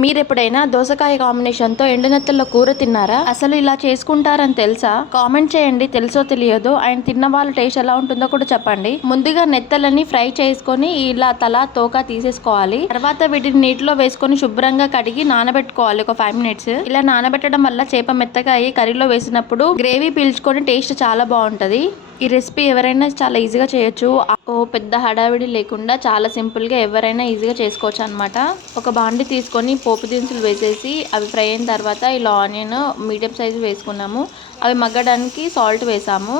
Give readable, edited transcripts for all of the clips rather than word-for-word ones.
మీరెప్పుడైనా దోసకాయ కాంబినేషన్తో ఎండునెత్తల్లో కూర తిన్నారా? అసలు ఇలా చేసుకుంటారని తెలుసా? కామెంట్ చేయండి, తెలుసో తెలియదో. అండ్ తిన్న వాళ్ళ టేస్ట్ ఎలా ఉంటుందో కూడా చెప్పండి. ముందుగా నెత్తలని ఫ్రై చేసుకొని ఇలా తల తోక తీసేసుకోవాలి. తర్వాత వీటిని నీటిలో వేసుకొని శుభ్రంగా కడిగి నానబెట్టుకోవాలి ఒక 5 మినిట్స్. ఇలా నానబెట్టడం వల్ల చేప మెత్తగా అయ్యి కర్రీలో వేసినప్పుడు గ్రేవీ పీల్చుకొని టేస్ట్ చాలా బాగుంటది. ఈ రెసిపీ ఎవరైనా చాలా ఈజీగా చేయొచ్చు. ఓ పెద్ద హడావిడి లేకుండా చాలా సింపుల్గా ఎవరైనా ఈజీగా చేసుకోవచ్చు అనమాట. ఒక బాండి తీసుకొని పోపు దినుసులు వేసేసి అవి ఫ్రై అయిన తర్వాత ఇలా ఆనియన్ మీడియం సైజు వేసుకున్నాము. అవి మగ్గడానికి సాల్ట్ వేసాము.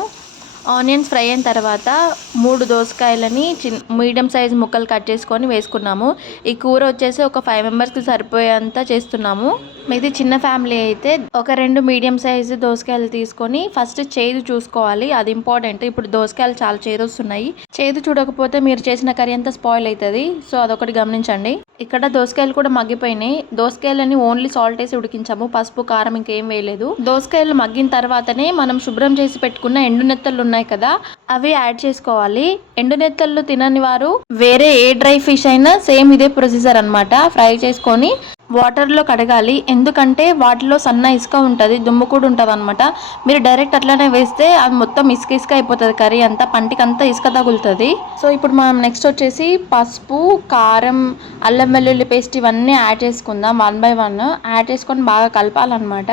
ఆనియన్స్ ఫ్రై అయిన తర్వాత 3 దోసకాయలని మీడియం సైజ్ ముక్కలు కట్ చేసుకొని వేసుకున్నాము. ఈ కూర వచ్చేసి ఒక 5 మెంబర్స్కి సరిపోయేంత చేస్తున్నాము. మీది చిన్న ఫ్యామిలీ అయితే ఒక 2 మీడియం సైజు దోసకాయలు తీసుకొని ఫస్ట్ చేదు చూసుకోవాలి, అది ఇంపార్టెంట్. ఇప్పుడు దోసకాయలు చాలా చేదు వస్తున్నాయి. చేదు చూడకపోతే మీరు చేసిన కర్రీ అంతా స్పాయిల్ అవుతుంది. సో అదొకటి గమనించండి. ఇక్కడ దోసకాయలు కూడా మగ్గిపోయినాయి. దోసకాయలని ఓన్లీ సాల్ట్ వేసి ఉడికించాము, పసుపు కారం ఇంకేం వేయలేదు. దోసకాయలు మగ్గిన తర్వాతనే మనం శుభ్రం చేసి పెట్టుకున్న ఎండు నెత్తళ్ళు ఉన్నాయి కదా, అవి యాడ్ చేసుకోవాలి. ఎండు నెత్తళ్ళు తినని వారు వేరే ఏ డ్రై ఫిష్ అయినా సేమ్ ఇదే ప్రొసీజర్ అనమాట. ఫ్రై చేసుకొని వాటర్లో కడగాలి. ఎందుకంటే వాటిలో సన్న ఇసుక ఉంటుంది, దుమ్ము కూడా ఉంటుంది అనమాట. మీరు డైరెక్ట్ అట్లానే వేస్తే అది మొత్తం ఇసుక ఇసుక అయిపోతుంది, కర్రీ అంతా పంటికి అంతా ఇసుక తగులుతుంది. సో ఇప్పుడు మనం నెక్స్ట్ వచ్చేసి పసుపు, కారం, అల్లం వెల్లుల్లి పేస్ట్ ఇవన్నీ యాడ్ చేసుకుందాం. 1 by 1 యాడ్ చేసుకొని బాగా కలపాలన్నమాట.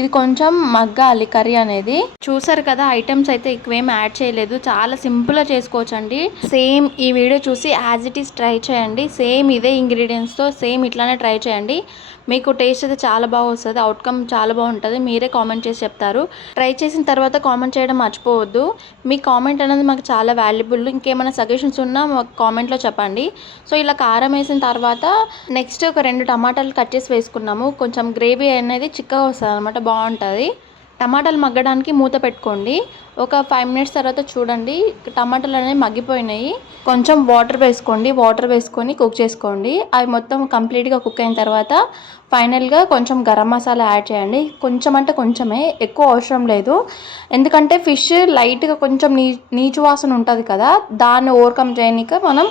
ఇది కొంచెం మగ్గాలి కర్రీ అనేది. చూసారు కదా, ఐటమ్స్ అయితే ఎక్కువేం యాడ్ చేయలేదు, చాలా సింపుల్గా చేసుకోవచ్చు అండి. సేమ్ ఈ వీడియో చూసి యాజ్ ఇట్ ఈస్ ట్రై చేయండి. సేమ్ ఇదే ఇంగ్రీడియంట్స్తో సేమ్ ఇట్లానే ట్రై చేయండి. మీకు టేస్ట్ అయితే చాలా బాగా వస్తుంది, అవుట్కమ్ చాలా బాగుంటుంది. మీరే కామెంట్ చేసి చెప్తారు. ట్రై చేసిన తర్వాత కామెంట్ చేయడం మర్చిపోవద్దు. మీ కామెంట్ అనేది మాకు చాలా వాల్యుబుల్. ఇంకేమైనా సజెషన్స్ ఉన్నా మాకు కామెంట్లో చెప్పండి. సో ఇలా కారం వేసిన తర్వాత నెక్స్ట్ ఒక 2 టమాటాలు కట్ చేసి వేసుకున్నాము. కొంచెం గ్రేవీ అనేది చిక్కగా వస్తుంది అనమాట, బాగుంటుంది. టమాటాలు మగ్గడానికి మూత పెట్టుకోండి. ఒక 5 మినిట్స్ తర్వాత చూడండి, టమాటాలు అనేవి మగ్గిపోయినాయి. కొంచెం వాటర్ వేసుకోండి. వాటర్ వేసుకొని కుక్ చేసుకోండి. అవి మొత్తం కంప్లీట్గా కుక్ అయిన తర్వాత ఫైనల్గా కొంచెం గరం మసాలా యాడ్ చేయండి. కొంచెం అంటే కొంచెమే, ఎక్కువ అవసరం లేదు. ఎందుకంటే ఫిష్ లైట్గా కొంచెం నీచు వాసన ఉంటుంది కదా, దాన్ని ఓవర్కమ్ చేయడానికి మనం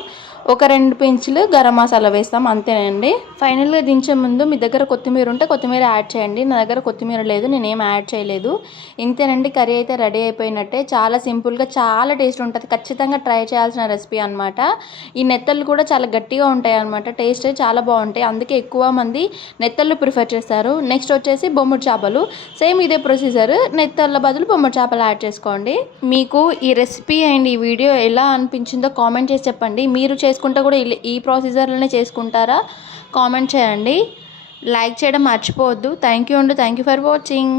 ఒక 2 పించులు గరం మసాలా వేస్తాం, అంతేనండి. ఫైనల్గా దించే ముందు మీ దగ్గర కొత్తిమీర ఉంటే కొత్తిమీర యాడ్ చేయండి. నా దగ్గర కొత్తిమీర లేదు, నేనేం యాడ్ చేయలేదు. ఇంతేనండి, కర్రీ అయితే రెడీ అయిపోయినట్టే. చాలా సింపుల్గా చాలా టేస్ట్ ఉంటుంది. ఖచ్చితంగా ట్రై చేయాల్సిన రెసిపీ అనమాట. ఈ నెత్తళ్ళు కూడా చాలా గట్టిగా ఉంటాయి అనమాట, టేస్ట్ చాలా బాగుంటాయి. అందుకే ఎక్కువ మంది నెత్తళ్ళు ప్రిఫర్ చేస్తారు. నెక్స్ట్ వచ్చేసి బొమ్మిడి చేపలు. సేమ్ ఇదే ప్రొసీజర్, నెత్తళ్ళ బదులు బొమ్మిడి చేపలు యాడ్ చేసుకోండి. మీకు ఈ రెసిపీ అండ్ ఈ వీడియో ఎలా అనిపించిందో కామెంట్ చేసి చెప్పండి. మీరు చేసుకుంటే కూడా ఈ ప్రొసీజర్లోనే చేసుకుంటారా? కామెంట్ చేయండి. లైక్ చేయడం మర్చిపోవద్దు. థ్యాంక్ యూ అండి. Thank you for watching.